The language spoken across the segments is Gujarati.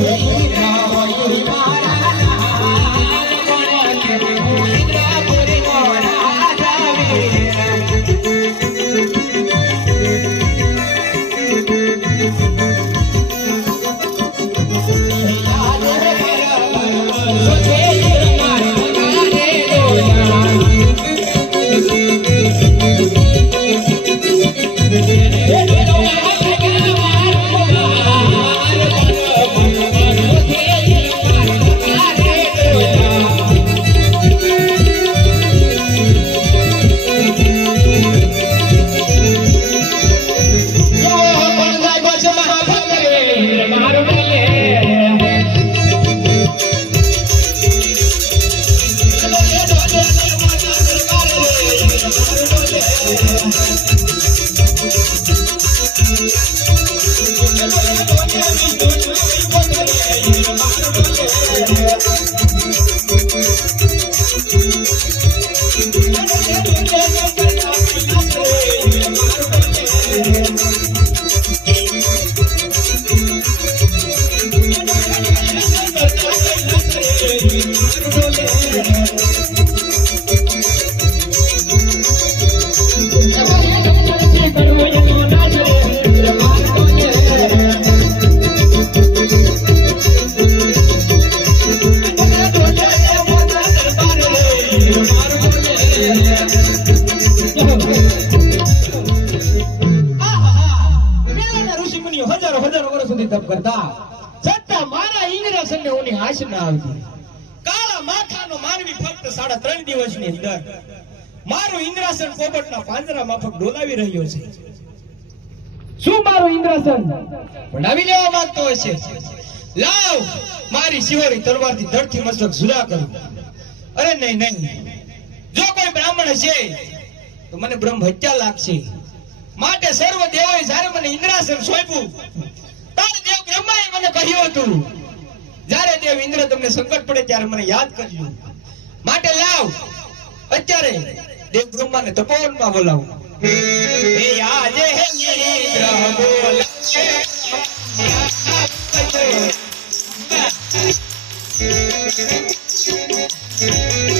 hey, hey. કરતા છતાં મારા ઇન્દ્રસનને ઓની હાશ ના આવતી. કાળા માથાનો માનવી ફક્ત સાડા ત્રણ દિવસની અંદર મારું ઇન્દ્રાસન પોપટના પાંજરા માફક ડોલાવી રહ્યો છે. શું મારું ઇન્દ્રાસન બનાવી લેવા માંગતો છે. લાવ, મારી શિવરી તલવારથી ધડથી મસ્તક જુદા કરું. અરે નહીં નહીં. જો કોઈ બ્રાહ્મણ હશે, તો મને બ્રહ્મ હત્યા લાગશે. માટે સર્વ દેવોએ જ્યારે મને ઇન્દ્રાસન સોંપ્યું મને કહ્યું હતું. જ્યારે દેવ ઇન્દ્ર તમને સંકટ પડે ત્યારે મને યાદ કરજો. માટે લાવ. અત્યારે દેવ બ્રહ્માને તપોવનમાં બોલાવો. હે આજે અરે આ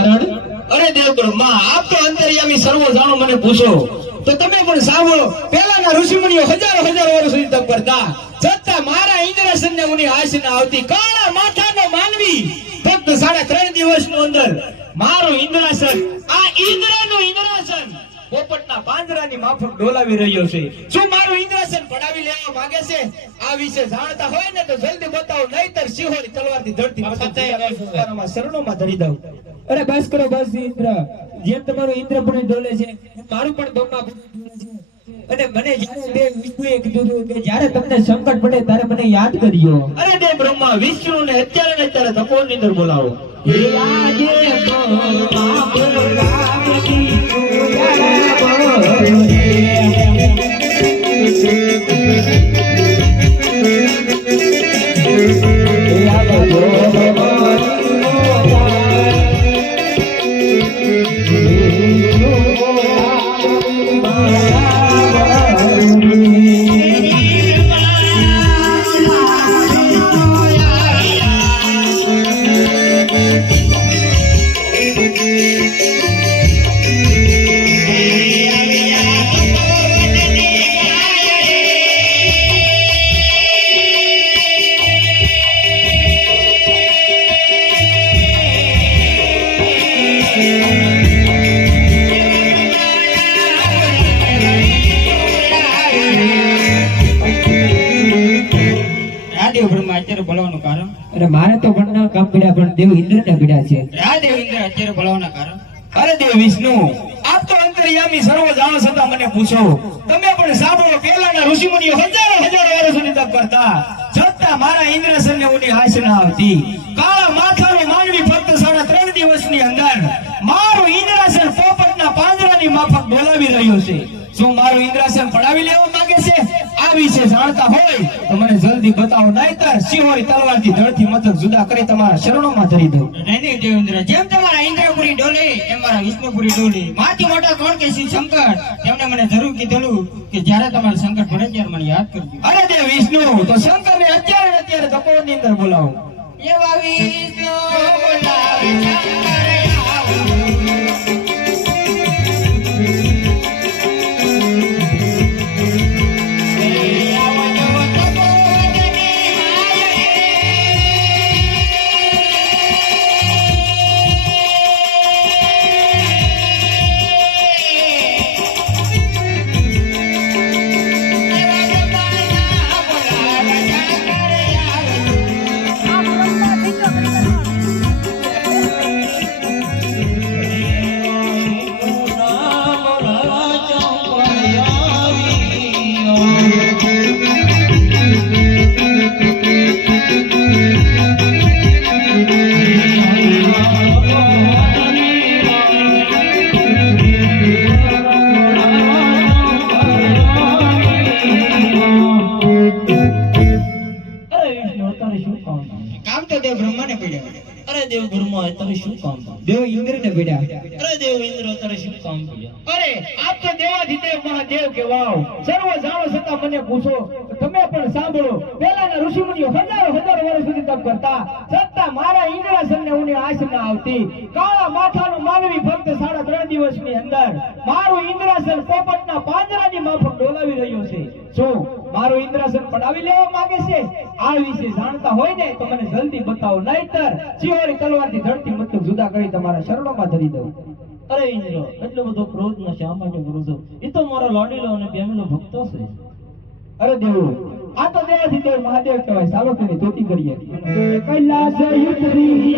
મને ઋષિમુનિઓ હજારો હજારો વર્ષ તપ કરતા છતાં મારા ઇન્દ્રસનને ઉની આશ ના આવતી કાળા માથાનો માનવી, ફક્ત સાડા ત્રણ દિવસનું અંદર, મારું ઇન્દ્રાસન, આ ઇન્દ્રનું ઇન્દ્રાસન પોપટના પાંજરાની માફક ડોલાવી રહ્યો છે. શું મારું ઇન્દ્રાસન પડાવી લેવા માંગે છે? આ વિશે જાણતા હોય ને તો જલ્દી બતાવો નહીતર સિંહોની તલવારથી ધરતી મસ્તક શરણોમાં ધરી દઉં. અરે બસ કરો બસ ઇન્દ્ર. જેમ તમારું ઇન્દ્ર પણ ડોલે છે મારું પણ બ્રહ્મા ડોલે છે. અને મને જ્યારે દેવ વિષ્ણુએ કીધું હતું કે જ્યારે તમને સંકટ પડે ત્યારે મને યાદ કરજો અરે દેવ બ્રહ્મા વિષ્ણુ ને અત્યારે ને અત્યારે તપોવનની અંદર બોલાવો. આજે અત્યારે બોલાવવાનું કારણ? અરે મારે તો પણ કામ પીડા પણ દેવ ઇન્દ્ર ને પીડા છે રાદેવ ઇન્દ્ર અત્યારે બોલાવવાના કારણ? અરે દેવ વિષ્ણુ આપ તો અંતર્યામી સર્વ જાણો છતાં મને પૂછો. તમે પણ સાંભળો પેલાના ઋષિમુનિઓ હજારો હજારો વર્ષોની તપ કરતા. છતાં મારા ઇન્દ્રસનને ઉની આશ ના આવતી. કાળા માથાનો માનવી ફક્ત સાડા ત્રણ દિવસની અંદર. મારું ઇન્દ્રાસન પોપટના પાંજરાની માફક બોલાવી રહ્યો છે. શું મારો ઇન્દ્રાસન પડાવી લેવા માંગે છે આ વિશે જાણતા હોય તો મને જલ્દી બતાવો નહીતર સિંહોની તલવારથી ધડથી મતલબ જુદા કરી તમારા શરણોમાં ધરી દઉં. નહીં દેવેન્દ્ર જેમ તમારા ઇન્દ્રપુરી ડોલે એમ મારા વિષ્ણુપુરી ડોલે. માથી મોટા કોણ કે શ્રી શંકર? તેમણે મને જરૂર કીધેલું કે જ્યારે તમારે સંકટ પડે ત્યારે મને યાદ કરજો. અરે દેવ વિષ્ણુ તો શંકર ને અત્યારે અત્યારે તપોવનની અંદર બોલાવો. એવા વિષ્ણુ બોલાવી શંકર. અરે આપ તો દેવાધિદેવ મહાદેવ કે સર્વ જાણો છતાં મને પૂછો. તમે પણ સાંભળો. પહેલાના ઋષિમુનિઓ હજારો હજારો વર્ષ સુધી તપ કરતા. છતાં મારા ઇન્દ્રાસનને ઉને આશ ના આવતી. કાળા માથાનું માનવી ફક્ત સાડા ત્રણ દિવસની અંદર મારું ઇન્દ્રાસન પોપટના પાંજરાની માફક ડોલાવી રહ્યું છે. શું મારું ઇન્દ્રાસન પડાવી લેવા માંગે છે, આ વિશે જાણતા હોય ને તો મને જલ્દી બતાવો. નહીતર ચિહોરી તલવારથી ધરતી મતલબ જુદા કરી તમારા શરણોમાં ધરી દઉં. અરે ઇન્દ્ર એટલો બધો ક્રોધ ન શા માટે કરું એ તો મારા લાડીલો અને પ્રેમીલો ભક્તો છે. અરે દેવો, આ તો દેવાથી દેવ મહાદેવ કહેવાય. સાવકની ધોતી કરીએ. કૈલાસ યુદ્ધની